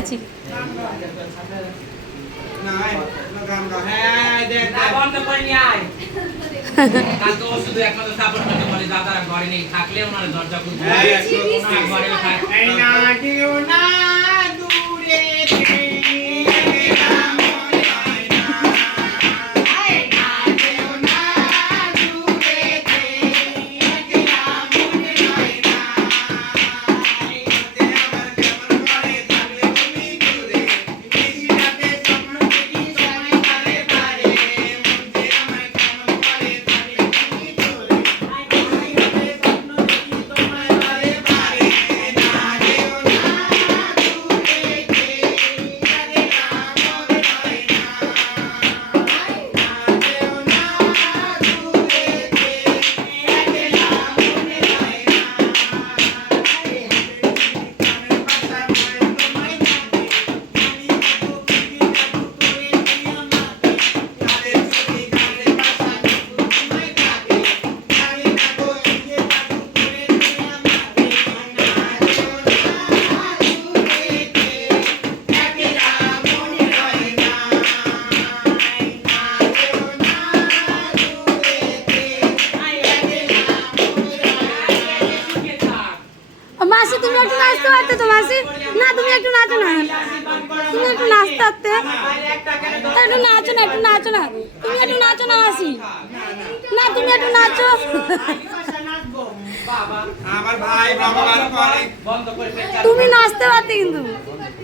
আছি। মাসি তুমি একটু নাচতে পারতে তো মাসি? না তুমি একটু নাচো না, তুমি একটু নাচতে পারতে, একটু নাচো না, একটু নাচো না, তুমি একটু নাচো না মাসি, না তুমি একটু নাচো। তুমি নাচতে পারতে কিন্তু।